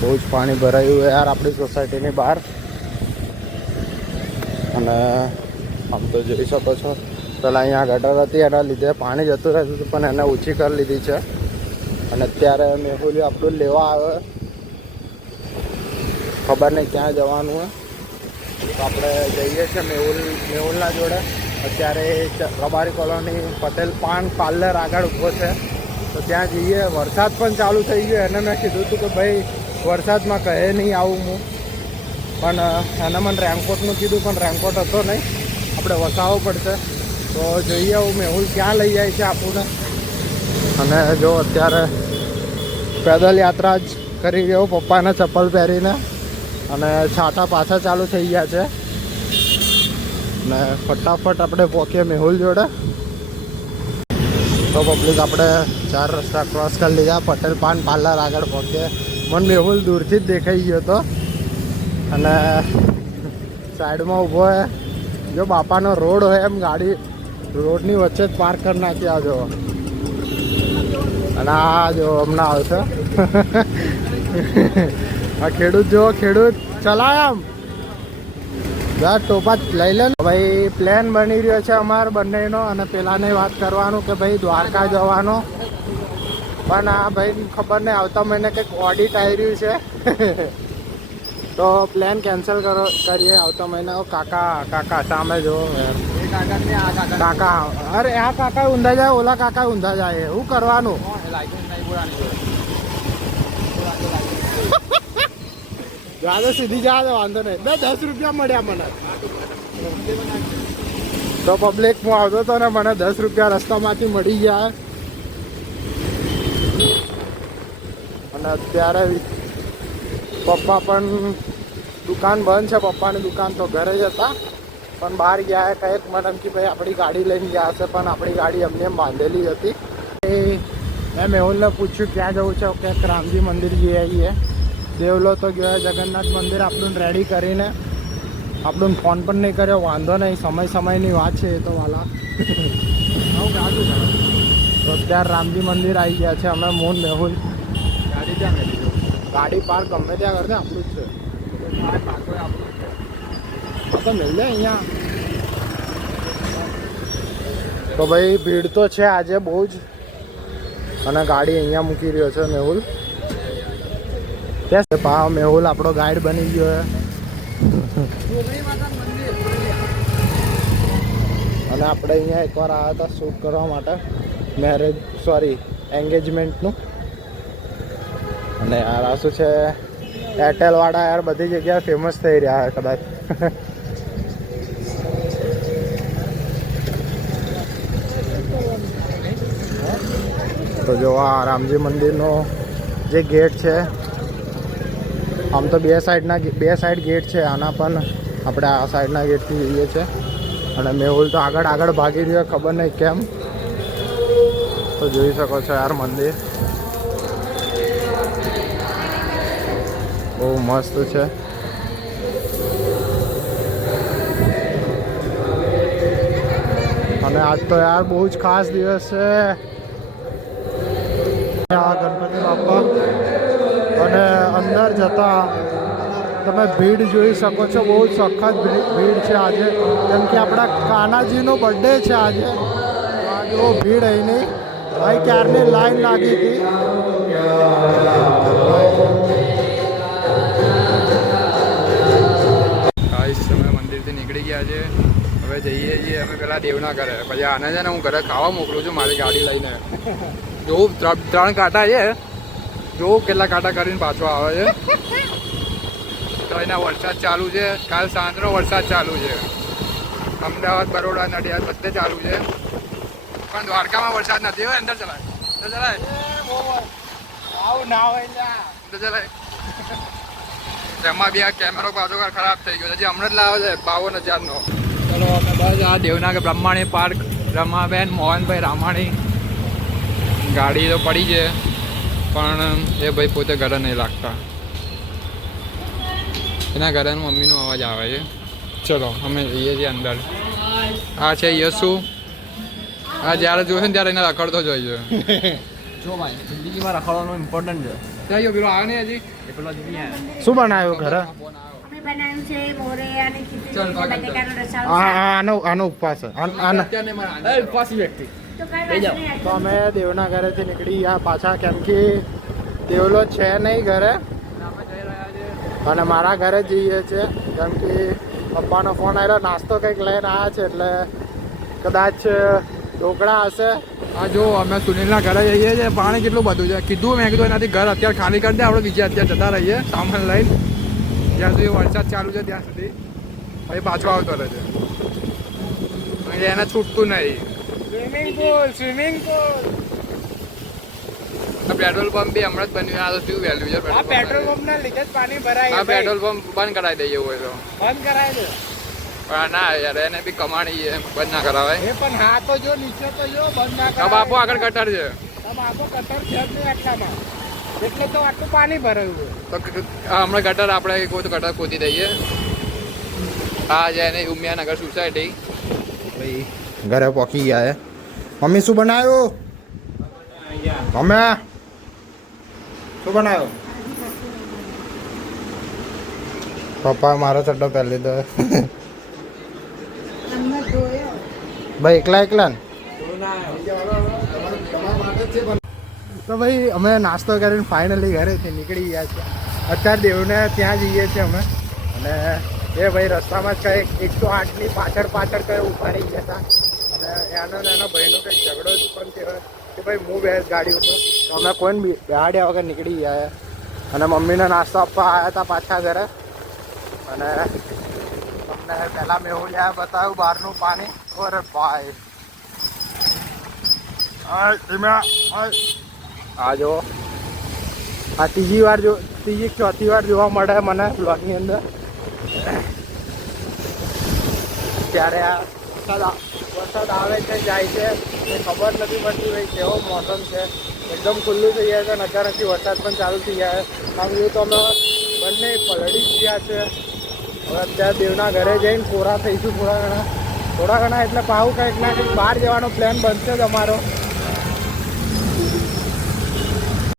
બહુ જ પાણી ભરાયું છે યાર આપણી સોસાયટીની બહાર. અને આમ તો જોઈ શકો છો પેલા અહીંયા ગટર હતી એના લીધે પાણી જતું રહેતું હતું, પણ એને ઊંચી કરી લીધી છે. અને અત્યારે મેહુલી આપણું લેવા આવે, ખબર નહીં ક્યાં જવાનું હોય. તો આપણે જઈએ છીએ મેહુલના જોડે. અત્યારે રબારી કોલોની પટેલ પાન પાર્લર આગળ ઊભો છે, તો ત્યાં જઈએ. વરસાદ પણ ચાલુ થઈ ગયો. એને મેં કીધું હતું કે ભાઈ વરસાદમાં કહે નહીં આવું હું, પણ એને મને રેનકોટનું કીધું, પણ રેનકોટ હતો નહીં, આપણે વસાવવો પડશે. તો જોઈએ હું મેહુલ ક્યાં લઈ જાય છે આપણને. અને જો અત્યારે પેદલ યાત્રા જ કરી રહ્યો પપ્પાને ચપ્પલ પહેરીને, અને છાંટા પાછા ચાલુ થઈ ગયા છે. ને ફટાફટ આપણે પહોંચીએ મેહુલ જોડે. તો પબ્લિક આપણે 4 રસ્તા ક્રોસ કરી લીધા, પટેલ પાન પાર્લર આગળ પહોંચીએ. મને મેહુલ દૂરથી જ દેખાઈ ગયો હતો, અને સાઈડમાં ઊભો હોય. જો બાપાનો રોડ હોય એમ ગાડી રોડની વચ્ચે જ પાર્ક કરી નાખી. આ જો, અને આ જો હમણાં આવશે. આ ખેડૂત જો, ખેડૂત ચલાય આમ યાર, ટોપા લઈ લે. ભાઈ પ્લાન બની રહ્યો છે અમારે બંનેનો, અને પેલાને વાત કરવાનું કે ભાઈ દ્વારકા જવાનો. પણ આ ભાઈ ખબર નહીં, આવતા મહિને કંઈક ઓડિટ આવી રહ્યું છે. તો પ્લાન કેન્સલ કરીએ આવતા મહિને. કાકા સામે જો કાકા, અરે આ કાકા ઊંધા જાય, ઓલા કાકા ઊંધા જાય, શું કરવાનું? જાદે સીધી જા દે, વાંધો નહીં. 10 રૂપિયા મળ્યા મને. તો પબ્લિક હું આવતો હતો ને, મને 10 રૂપિયા રસ્તામાંથી મળી ગયા. અને અત્યારે પપ્પા પણ દુકાન બંધ છે. પપ્પાની દુકાન તો ઘરે જ હતા, પણ બહાર ગયા કંઈક મને કે ભાઈ આપણી ગાડી લઈને ગયા હશે, પણ આપણી ગાડી એમને એમ બાંધેલી હતી. મેં મેહુલને પૂછ્યું ક્યાં જવું છે, ક્યાંક રામજી મંદિર જઈ આવીએ. દેવલો તો ગયો, જગન્નાથ મંદિર આપણું રેડી કરીને. આપણું ફોન પણ નહીં કર્યો, વાંધો નહીં, સમયની વાત છે એ તો વાલા. તો અત્યારે રામજી મંદિર આવી ગયા છે. અમે મોન મેહુલ ગાડી પાર્ક ગમે ત્યાં કરશે, આપણું જ છે. તો મિલ જાય અહીંયા. તો ભાઈ ભીડ તો છે આજે બહુ જ, અને ગાડી અહીંયા મૂકી રહ્યો છે મેહુલ. ત્યાં મેહુલ આપણો ગાઈડ બની ગયો છે. અને આપણે અહીંયા એકવાર આવ્યા હતા શૂટ કરવા માટે, એન્ગેજમેન્ટનું. અને યાર આ શું છે, એરટેલ વાળા યાર બધી જગ્યાએ ફેમસ થઈ રહ્યા કદાચ. તો જો આ રામજી મંદિરનો જે ગેટ છે, આમ તો બે સાઈડ ગેટ છે આના, પણ આપણે આ સાઈડના ગેટથી જઈએ છીએ. અને મેહુલ તો આગળ ભાગી રહ્યો, ખબર નહીં કેમ. તો જોઈ શકો છો યાર મંદિર બહુ મસ્ત છે. અને આજ તો યાર બહુ જ ખાસ દિવસ છે. આ ગણપતિ બાપા, અને અંદર જતા તમે ભીડ જોઈ શકો છો. બહુ જ સખત ભીડ છે આજે, કેમ કે આપણા કાનાજીનો બર્થડે છે આજે. જો ભીડ અહીં નહીં, અહીં ક્યારની લાઈન લાગી હતી. અમે મંદિરથી નીકળી ગયા છે, હવે જઈએ છીએ અમે પેલા દેવના ઘરે. પછી આને છે ને હું ઘરે ખાવા મોકલું છું મારી ગાડી લઈને. જોવું 3 કાંટા છે, જોવું કેટલા કાંટા કરીને પાછો આવે છે. તો એના વરસાદ ચાલુ છે, કાલ સાંજનો વરસાદ ચાલુ છે. અમદાવાદ, બરોડા, નડિયાદ બધે ચાલુ છે, પણ દ્વારકામાં વરસાદ નથી. હોય અંદર ચલાય, અંદર ચલાય, આવું ના હોય અંદર ચલાય. એમાં બી આ કેમેરો પાછો ખરાબ થઈ ગયો છે, હમણાં જ લાવે છે 52,000નો. ચલો અમે બસ આ દેવના બ્રહ્માણી પાર્ક, રમાબેન, મોહનભાઈ રામાણી. ગાડી તો પડી છે, પણ એ ભાઈ પોતે ઘરે નહીં લાગતા. એના ઘરે મમ્મીનો અવાજ આવે છે. ચલો અમે જઈએ છીએ અંદર. આ છે યશુ. આ જ્યારે જોશે ને ત્યારે એને રખડતો જોઈએ. જો ભાઈ જિંદગીમાં રખડવાનું ઇમ્પોર્ટન્ટ છે. ત્યાં ગયો પેલો આવે નહીં હજી. એ પેલો જ નહીં આવે. શું બનાવ્યું ઘરે? ફોન આવ્યો. અમે બનાવ્યું છે મોરેયાની ખીચડી ચાલ, ભાગ અંદર. બટેકાનો રસાલો હા શાક. આનો ઉપવાસ છે આનો. અત્યારે નહીં મારા એ પાછી વ્યક્તિ તો કાંઈ લઈ વાંધો જાઓ. નહીં. તો અમે દેવના ઘરેથી નીકળી ગયા પાછા, કેમ કે દેવલો છે નહીં ઘરે આપણે જઈ રહ્યા છે. અને મારા ઘરે જઈએ છે, કેમ કે પપ્પાનો ફોન આવ્યો, નાસ્તો કંઈક લઈને આવ્યા છે, એટલે કદાચ ઢોકળા હશે. આ જો અમે સુનિલના ઘરે જઈએ છીએ. પાણી કેટલું બધું છે. કીધું મેં કીધું એનાથી ઘર અત્યારે ખાલી કરી દે, આપણે બીજે અત્યારે જતા રહીએ સામાન લઈને. જ્યાં સુધી વરસાદ ચાલુ છે ત્યાં સુધી પછી પાછો આવતો રહે છે. એટલે એને છૂટતું નહીં. Swimming pool. આ પેટ્રોલ પંપ બી હમણાં જ બન્યું. આ તો શું વેલ્યુ છે આ પેટ્રોલ પંપના લીધે જ પાણી ભરાય. આ પેટ્રોલ પંપ બંધ કરાવી દઈએ હોય તો. બંધ કરાય છે. પણ ના યાર, એને બી કમાણી છે, બંધ ના કરાવાય. એ પણ હા તો જો નીચે તો જો બંધ ના આ કરાય. બાપુ આગળ કટર છે. આમ આખો કતર છે જ નહીં આટલામાં, એટલે તો આટલું પાણી ભરાયું છે. તો આ હમણાં ગટર આપણે કોઈ તો ગટર ખોદી દઈએ. આ છે એને ઉમિયાનગર સોસાયટી. ભાઈ ઘરે પહોંચી ગયા હે. મમ્મી શું બનાવ્યું? અમે શું બનાવ્યું? પપ્પા મારો ચડ્ડો પહેરી લીધો. અમને જોયો. ભાઈ એકલા ને? તો ભાઈ અમે નાસ્તો કરીને ફાઇનલી ઘરેથી નીકળી ગયા છે. અત્યારે દેવને ત્યાં જઈએ છીએ અમે. અને એ ભાઈ રસ્તામાં જ કંઈક 108ની પાછળ કંઈ ઊભા રહી ગયા હતા. અને એનો ને એના ભાઈનો કંઈક ઝઘડો જ પણ કહેવાય કે ભાઈ હું બેસ ગાડી હતો. તો અમે કોઈને બેહાડ્યા વગર નીકળી ગયા છે. અને મમ્મીને નાસ્તો આપવા આવ્યા હતા પાછા ઘરે. અને તમને પહેલાં મેં એવું લ્યા બતાવ્યું બહારનું પાણી. અરે ભાઈ આ જો આ ત્રીજી ચોથી વાર જોવા મળે મને બ્લોગની અંદર. ત્યારે આ વરસાદ આવે છે જાય છે એ ખબર નથી પડતી ભાઈ કેવો મોસમ છે. એકદમ ખુલ્લું થઈ જાય છે અને અચાનકથી વરસાદ પણ ચાલુ થઈ જાય. આમ જોયું તો અમે બંને પલળી જ ગયા છે. હવે અત્યારે દેવના ઘરે જઈને કોરા થઈશું થોડા ઘણા એટલે પાહુ કંઈક ના કંઈક બહાર જવાનો પ્લાન બનશે જ અમારો.